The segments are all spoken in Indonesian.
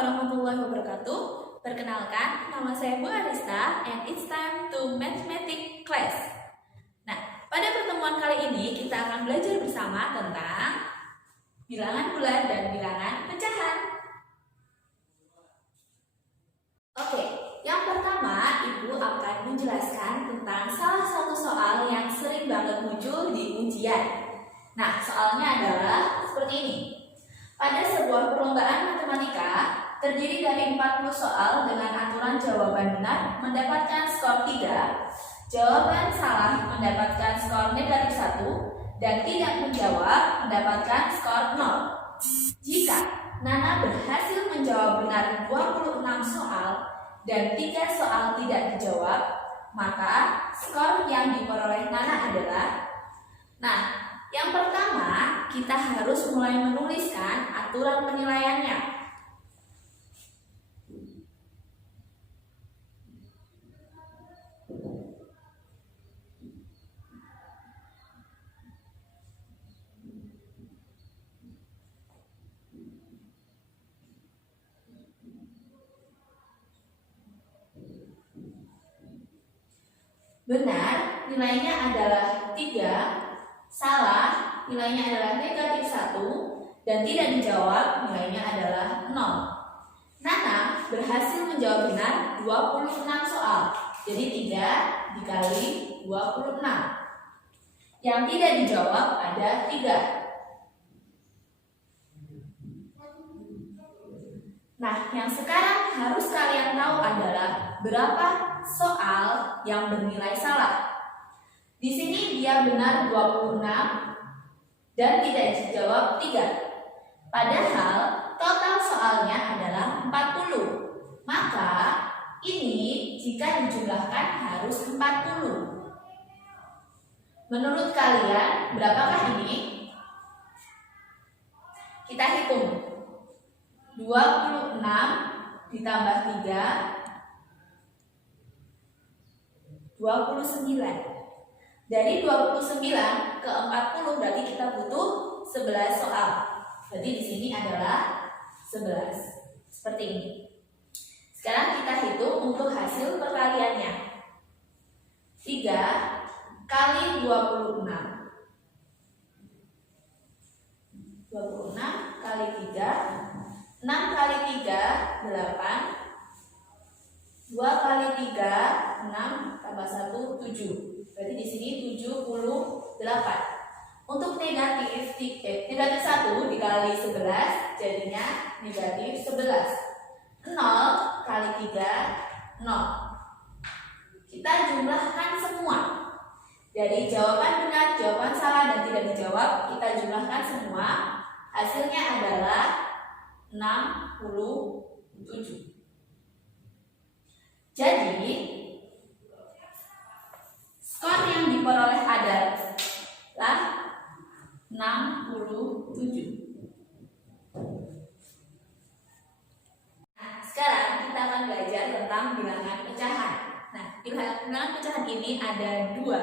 warahmatullahi wabarakatuh. Perkenalkan, nama saya Bu Arista and it's time to mathematics class. Nah, pada pertemuan kali ini kita akan belajar bersama tentang bilangan bulat dan bilangan pecahan. Oke, yang pertama Ibu akan menjelaskan tentang salah satu soal yang sering banget muncul di ujian. Nah, soalnya adalah seperti ini. Pada sebuah perlombaan matematika, terdiri dari 40 soal dengan aturan jawaban benar mendapatkan skor 3, jawaban salah mendapatkan skor negatif 1, dan tidak menjawab mendapatkan skor 0. Jika Nana berhasil menjawab benar 26 soal dan 3 soal tidak dijawab, maka skor yang diperoleh Nana adalah. Nah, yang pertama, kita harus mulai menuliskan aturan penilaiannya. Benar, nilainya adalah 3. Salah, nilainya adalah negatif 1, dan tidak dijawab, nilainya adalah 0. Nana berhasil menjawab benar 26 soal, jadi 3 dikali 26. Yang tidak dijawab ada 3. Nah, yang sekarang harus kalian tahu adalah berapa soal yang bernilai salah. Di sini dia benar 26 dan tidak dijawab 3. Padahal total soalnya adalah 40. Maka ini jika dijumlahkan harus 40. Menurut kalian berapakah ini? Kita hitung. 26 ditambah 3 29. Dari 29 ke 40 berarti kita butuh 11 soal. Jadi di sini adalah 11. Seperti ini. Sekarang kita hitung untuk hasil perkaliannya. 3 kali 26. 26 kali 3, 6 kali 3, 8. 2 kali 3, 6 tambah 1, 7. Berarti di sini 78. Untuk negatif 1 dikali 11 jadinya negatif 11. 0 kali 3, 0. Kita jumlahkan semua. Jadi jawaban benar, jawaban salah, dan tidak dijawab kita jumlahkan semua. Hasilnya adalah 67. Jadi skor yang diperoleh adalah 67. Nah, sekarang kita akan belajar tentang bilangan pecahan. Nah, bilangan pecahan ini ada dua,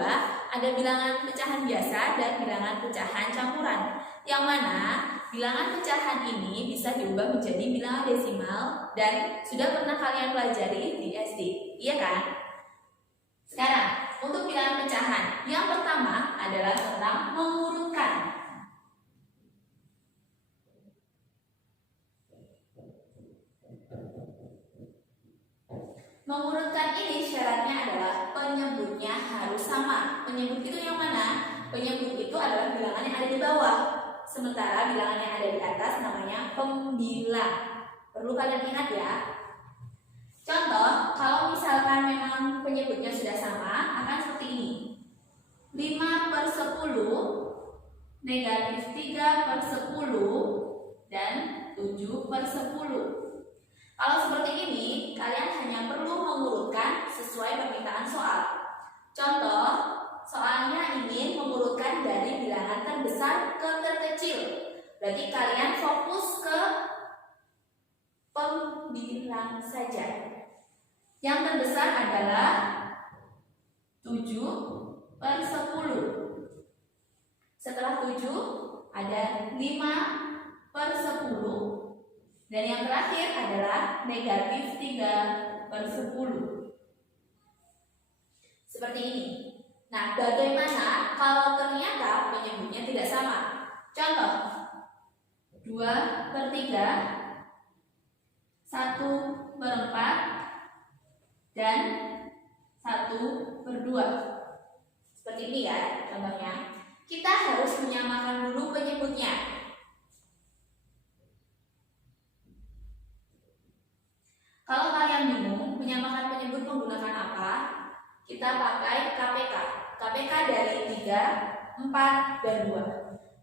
ada bilangan pecahan biasa dan bilangan pecahan campuran. Yang mana bilangan pecahan ini bisa diubah menjadi bilangan desimal dan sudah pernah kalian pelajari di SD, iya kan? Sekarang untuk bilangan pecahan, yang pertama adalah tentang mengurutkan. Mengurutkan ini syaratnya adalah penyebutnya harus sama. Penyebut itu yang mana? Penyebut itu adalah bilangan yang ada di bawah. Sementara bilangan yang ada di atas namanya pembilang. Perlu kalian ingat ya. Contoh, kalau misalkan memang penyebutnya sudah sama, akan seperti ini. 5/10, negatif 3/10, dan 7/10. Kalau seperti ini, kalian hanya perlu mengurutkan sesuai permintaan soal. Contoh, soalnya ingin mengurutkan dari bilangan terbesar ke terkecil. Berarti kalian fokus ke pembilang saja. Yang terbesar adalah 7/10. Setelah 7 ada 5/10 Dan yang terakhir adalah negatif 3/10. Seperti ini. Nah, bagaimana kalau ternyata penyebutnya tidak sama? Contoh, 2/3, 1/4, dan 1/2. Seperti ini ya contohnya. Kita harus menyamakan dulu penyebutnya. Kalau kalian bingung menyamakan penyebut menggunakan apa, kita pakai KPK. KPK dari 3, 4, dan 2.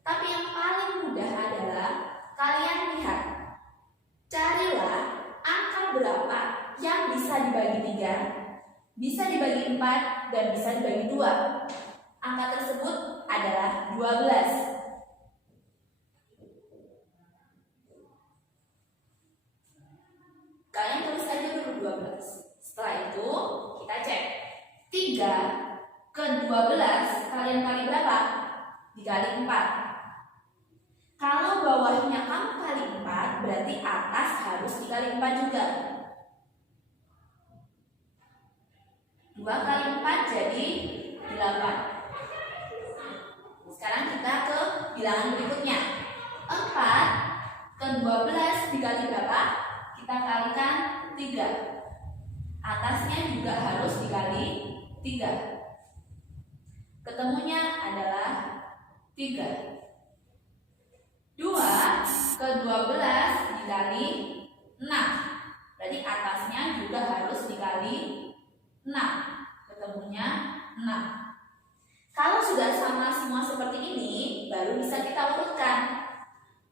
Tapi yang paling mudah adalah kalian lihat. Carilah angka berapa yang bisa dibagi 3, bisa dibagi 4, dan bisa dibagi 2. Angka tersebut adalah 12. Kalian tulis aja dulu 12. Setelah itu kita cek 3 ke 12 kalian kali berapa? Dikali 4. Kalau bawahnya kamu kali 4, berarti atas harus dikali 4 juga. 2 kali 4 jadi 8. Sekarang kita ke bilangan berikutnya. 4 ke 12 dikali berapa? Kita kalikan 3. Atasnya juga harus dikali 3. Ketemunya adalah 3. 2 ke 12 dikali 6. Berarti atasnya juga harus dikali 6. Ketemunya 6. Kalau sudah sama semua seperti ini, baru bisa kita urutkan.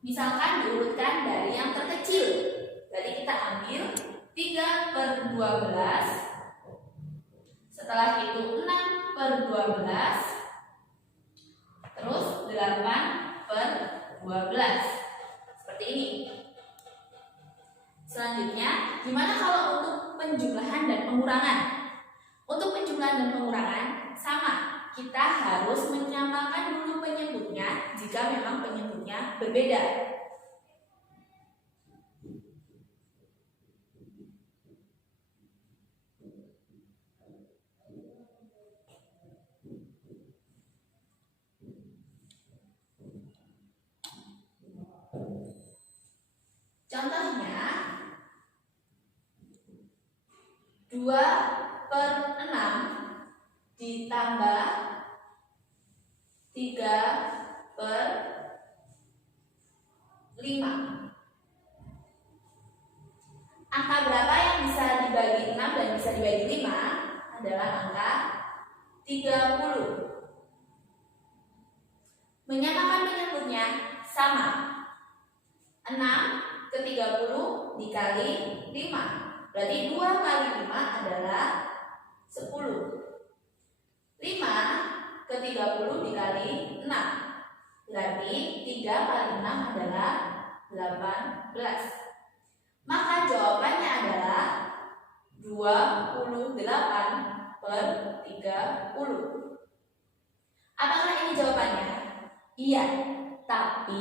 Misalkan diurutkan dari yang terkecil. Berarti kita ambil 3/12. Setelah itu 6/12. Terus 8/12. Seperti ini. Selanjutnya, gimana kalau untuk penjumlahan dan pengurangan? Untuk penjumlahan dan pengurangan sama. Kita harus menyamakan dulu penyebutnya jika memang penyebutnya berbeda. Contohnya 2/6 ditambah 3/5. Angka berapa yang bisa dibagi 6 dan bisa dibagi 5 adalah angka 30. Menyamakan penyebutnya sama. 6 ke 30 dikali 5. Berarti 2 kali 5 adalah 10. 5 ke 30 dikali 6. Berarti 3 kali 6 adalah 18. Maka jawabannya adalah 28/30. Apakah ini jawabannya? Iya, tapi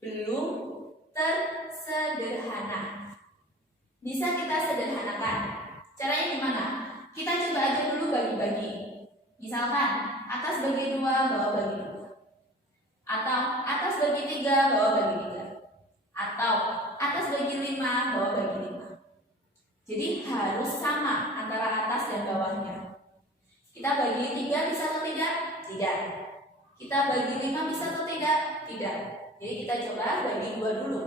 belum tersederhana. Bisa kita sederhanakan. Caranya gimana? Kita coba aja dulu bagi-bagi. Misalkan atas bagi 2, bawah bagi 2. Atau atas bagi 3, bawah bagi 3. Atau atas bagi 5, bawah bagi 5. Jadi harus sama antara atas dan bawahnya. Kita bagi 3 bisa atau tidak? Tidak. Kita bagi 5 bisa atau tidak? Tidak. Jadi kita coba bagi 2 dulu.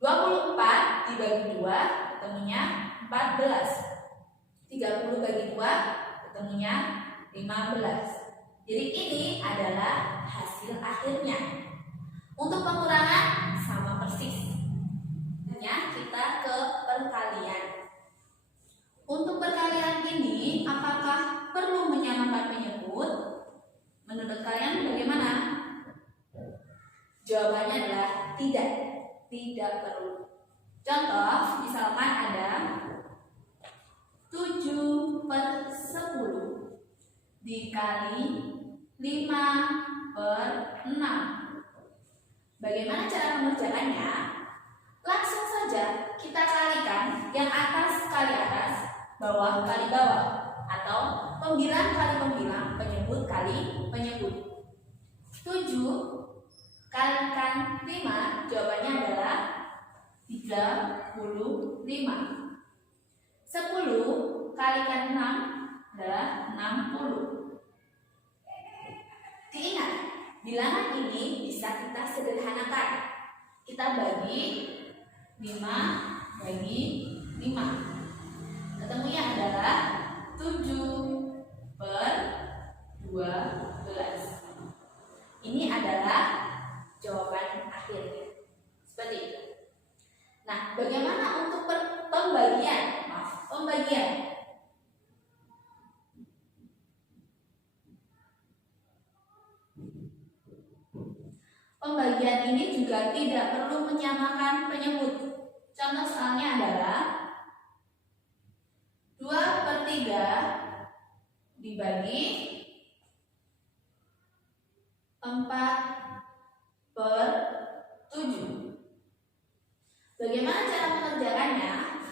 24 dibagi 2 ketemunya 14. 30 bagi 2 ketemunya 15. Jadi ini adalah hasil akhirnya. Untuk pengurangan sama persis. Kita ke perkalian. Untuk perkalian ini apakah perlu menyamakan penyebut? Menurut kalian bagaimana? Jawabannya adalah tidak. Tidak perlu. Contoh, misalkan ada 7/10 dikali 5/6. Bagaimana cara mengerjakannya? Langsung saja bawah kali bawah, atau pembilang kali pembilang, penyebut kali penyebut. 7 kalikan 5, jawabannya adalah 35. 10 kalikan 6 adalah 60. Diingat, bilangan ini bisa kita sederhanakan. Kita bagi 5 bagi 5. Ketemunya adalah 7/12. Ini adalah jawaban akhirnya. Seperti itu. Nah, bagaimana untuk pembagian? Pembagian ini juga tidak perlu menyamakan penyebut. Contoh soalnya adalah 2/3 dibagi 4/7. Bagaimana cara mengerjakannya?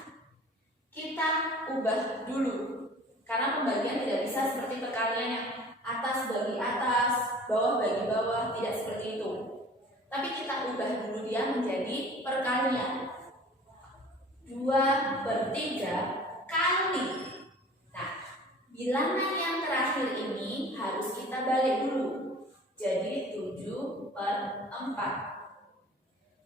Kita ubah dulu, karena pembagian tidak bisa seperti perkalian yang atas bagi atas, bawah bagi bawah, tidak seperti itu. Tapi kita ubah dulu dia menjadi perkalian. 2/3 kali. Nah, bilangan yang terakhir ini harus kita balik dulu. Jadi 7/4.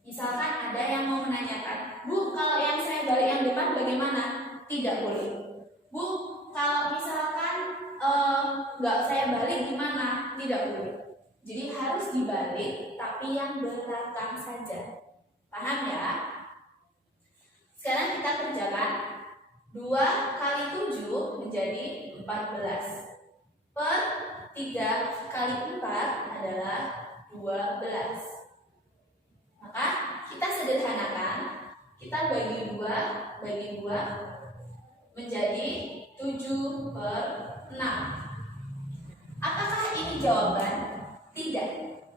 Misalkan ada yang mau menanyakan, Bu, kalau yang saya balik yang depan bagaimana? Tidak boleh. Bu, kalau misalkan nggak saya balik gimana? Tidak boleh. Jadi harus dibalik, tapi yang belakang saja. Paham ya? Sekarang kita kerjakan. 2 kali 7 menjadi 14. Per 3 kali 4 adalah 12. Maka kita sederhanakan, kita bagi 2 menjadi 7/6. Apakah ini jawaban? Tidak.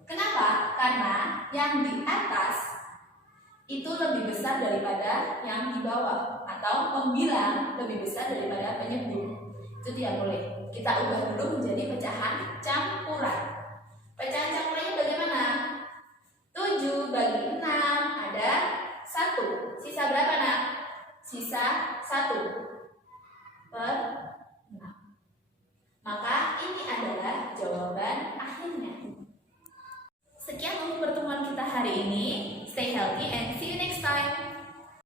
Kenapa? Karena yang di atas itu lebih besar daripada yang di bawah, atau pembilang lebih besar daripada penyebut. Itu tidak boleh. Kita ubah dulu menjadi pecahan campuran. Pecahan campurannya bagaimana? 7 bagi 6 ada 1. Sisa berapa, Nak? Sisa 1/6. Maka ini adalah jawaban akhirnya. Sekian untuk pertemuan kita hari ini. Stay healthy and see you next time.